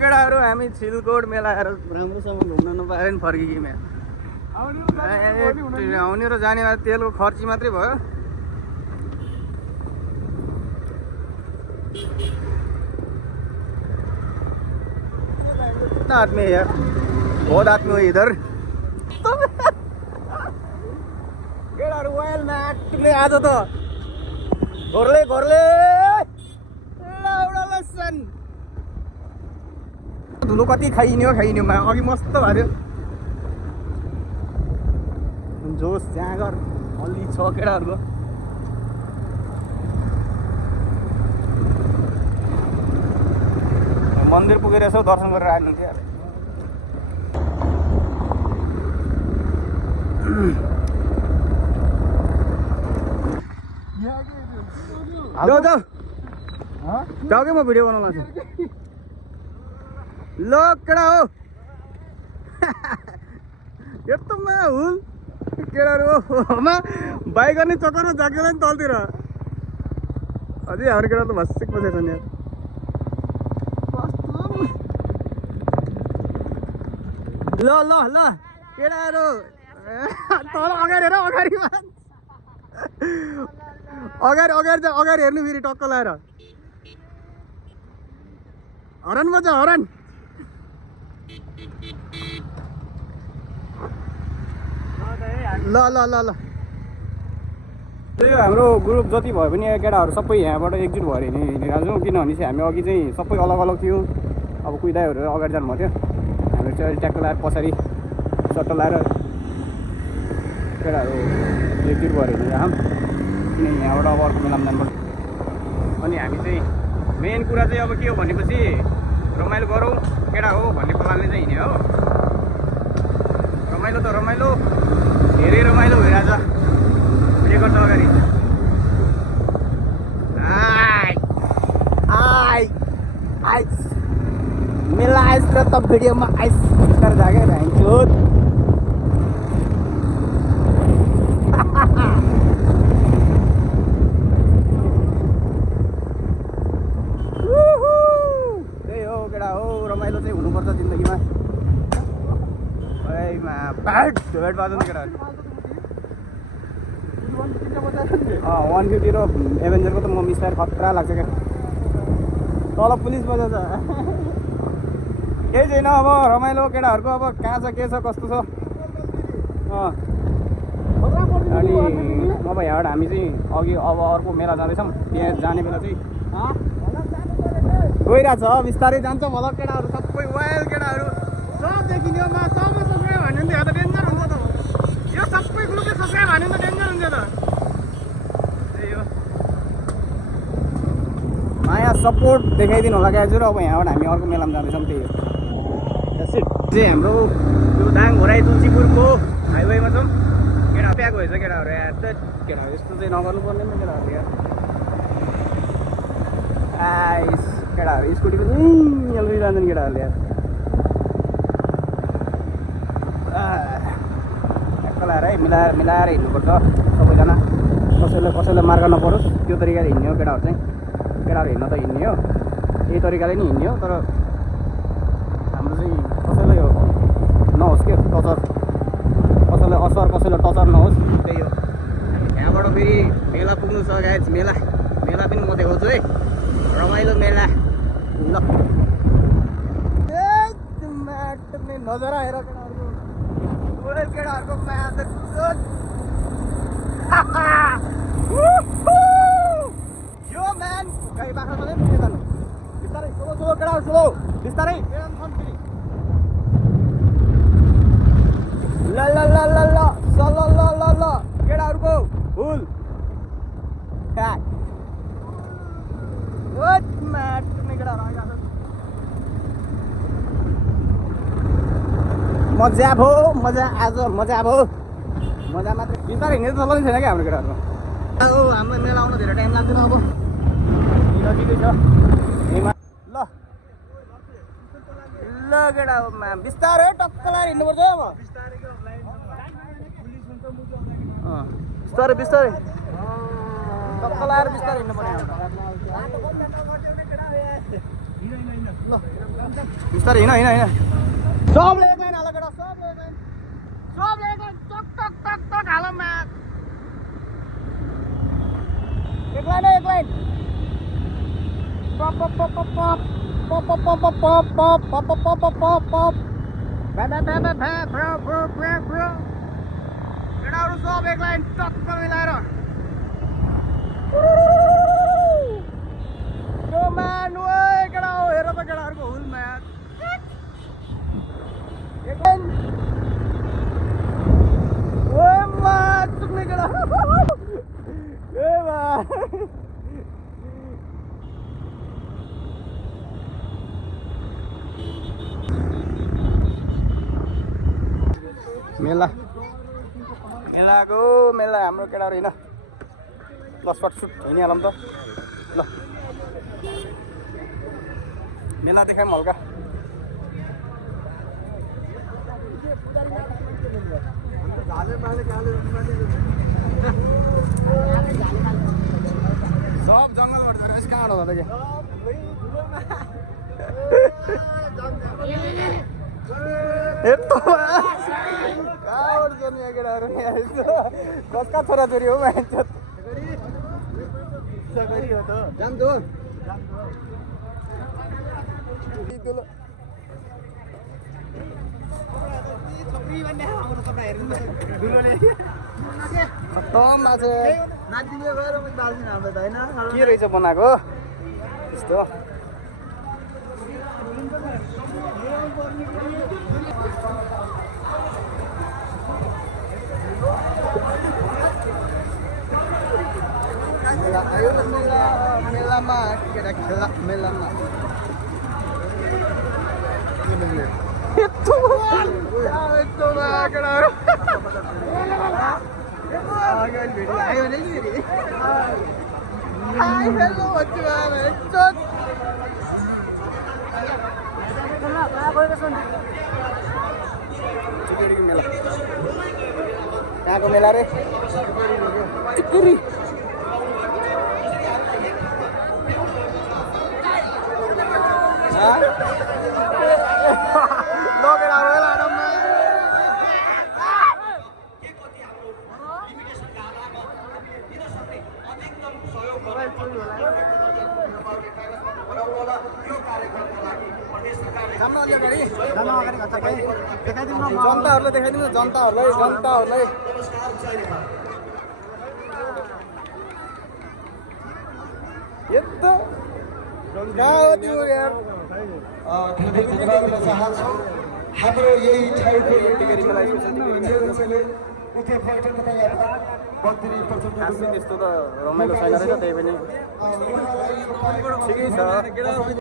केटाहरू हामी सिलगढ मेला आएर राम्रोसँग घुम्न नपाएर नि फर्कियौँ यहाँ। आउने र जाने तेलको खर्ची मात्रै भयो। कितना आदमी है यार, बहुत आदमी हो इधर। केटाहरू वाइल्ड नाट्ने आज त घोर्ले घोर्ले लसन धुलो कति खाइन्यो अघि मस्त भयो जोस जाँगर अलि छ केटाहरूको। मन्दिर पुगेर यसो दर्शन गरेर आउनु थियो यार। जाऊ क्या म भिडियो बनाउन लाग्छु। ल केटा हो यस्तोमा हुल केटाहरू बाइक गर्ने चक्करमा जाग्दैन नि तलतिर। अझै हाम्रो केटा त भस्सिक बसेको छ नि यार। ल ल ल केटाहरू तल अगाडि हेर अगाडि हेर्नु फेरि टक्क लाएर हरन बजा हरन। ल ल ल ल त्यही हाम्रो ग्रुप जति भयो भने केटाहरू सबै यहाँबाट एकजुट भयो नि हिँडिरहेको छौँ। किनभने चाहिँ हामी अघि चाहिँ सबै अलग अलग थियौँ। अब कोही दाइहरू अगाडि जानुभएको थियो, हामी चाहिँ ट्याक्क लाएर पछाडि सट्ट लाएर केटाहरू एकजुट भयो नि यहाँ। किनकि यहाँबाट अब अर्को मेलामा जानुपर्छ। अनि हामी चाहिँ मेन कुरा चाहिँ अब के हो भनेपछि रमाइलो गरौँ केटा हो भन्ने प्लानले चाहिँ हिँड्यो हो। रमाइलो त रमाइलो, धेरै रमाइलो भइरहेछ। के गर्छ अगाडि आइस मेला आइस र त भिडियोमा आइस गरेर जागे राइन्छु। त्यही हो केटा हो, रमाइलो चाहिँ हुनुपर्छ जिन्दगीमा। भेट बाजु नि केटाहरू 150 र एभेन्जरको त म मिसाएर खतरा लाग्छ क्या। तल पुलिस बजाउँछ केही छैन। अब रमाइलो केटाहरूको अब कहाँ छ के छ कस्तो छ। अनि अब यहाँबाट हामी चाहिँ अघि अब अर्को मेला जाँदैछौँ। त्यहाँ जाने बेला चाहिँ गइरहेछ बिस्तारै जान्छ होला केटाहरू सबै वाइल्ड केटाहरू सब देखिने मा सबै सबै भन्यो नि त डेन्जर हुन्छ त। यो सबै ग्रुपले सबै भन्यो नि त डेन्जर हुन्छ त। त्यही हो माया सपोर्ट देखाइदिनु होला क्या हजुर। अब यहाँबाट हामी अर्को मेलामा जाँदैछौँ। त्यही हो चाहिँ हाम्रो यो दाङ होराई तुलसीपुरको हाइवेमा छौँ। केटा प्याक भएछ केटाहरू यार। केटाहरू यस्तो चाहिँ नगर्नु पर्ने नि केटाहरू यार। आइस केटाहरू स्कुटीको यल्दै जान्छन् केटाहरूले यार। ट्याक्क लाएर है मिलाएर हिँड्नुपर्छ सबैजना। कसैलाई मार्ग नपरोस् त्यो तरिकाले हिँड्ने हो केटाहरू चाहिँ। केटाहरू हिँड्न त हिँड्ने हो यही तरिकाले नि हिँड्ने हो। तर हाम्रो चाहिँ कसैलाई नहोस् के टचर, कसैलाई असर कसैलाई टचर नहोस्। त्यही हो। यहाँबाट फेरि मेला पुग्नु छ गाइज। मेला पनि म देखाउँछु है, रमाइलो मेला। ल नजरा हेर केटाहरूको यो म्यान गाई बाख्रा पनि पुग्यो जानु बिस्तारै। सोलो केटाहरू सोलो बिस्तारै फेरि। ल ल ल ल ल ल ल ल ल केटाहरूको फुल मजा भयो मजा आज मजा भयो मजा मात्रै। बिस्तारै हिँडेर चलाउने छैन क्या हाम्रो केटाहरूको। हाम्रो मेला आउनु धेरै टाइम लाग्दैन। अब नजिकै छ ल ल केटा बिस्तारै टक्क लाएर हिँड्नुपर्छ अब। बिस्तारै टक्क लाएर बिस्तारै हिँड्नु पर्ने। बिस्तारै हिँड हिँड हिँड सबले एक लाइन हाल केटा सबले एक लाइन टक टक टक टक हाल म्याच एक लाइन पप पप पप पप पप पप पप पप पप पप पप पप पप पप भ्या भ्या भ्या भ्या भ्या भ्या भ्या भ्या भ्या केटाहरू सब एक लाइन टक्क मिलाएर यो म्यान ओए केटा हो हेर त केटाहरूको हुल म्याच एक लाइन ओए मा चुक्ने केटा ए मा मेला मेलाको मेला हाम्रो केटाहरू होइन लसपट सुट हिँडिहालौँ त ल मेला देखायौँ हल्का सब जङ्गलबाट झरेर यस कहाँबाट होला त के यस्तो कहाँबाट जन्मिया केटाहरू कसका छोराछोरी हो मान्छे के रहेछ बनाएको यस्तो ayo मेलामा केटा खेला मेलामा यस्तो केटाहरू आयो नि हाई हेलो कहाँको मेला रे टिकरी जनताहरूलाई देखाइदिनु जनताहरूलाई यस्तो कहाँ हो तिम्रो यार हाम्रो यही ठाउँको त्यस्तो त रमाइलो छैन रहेछ त्यही पनि ठिकै छ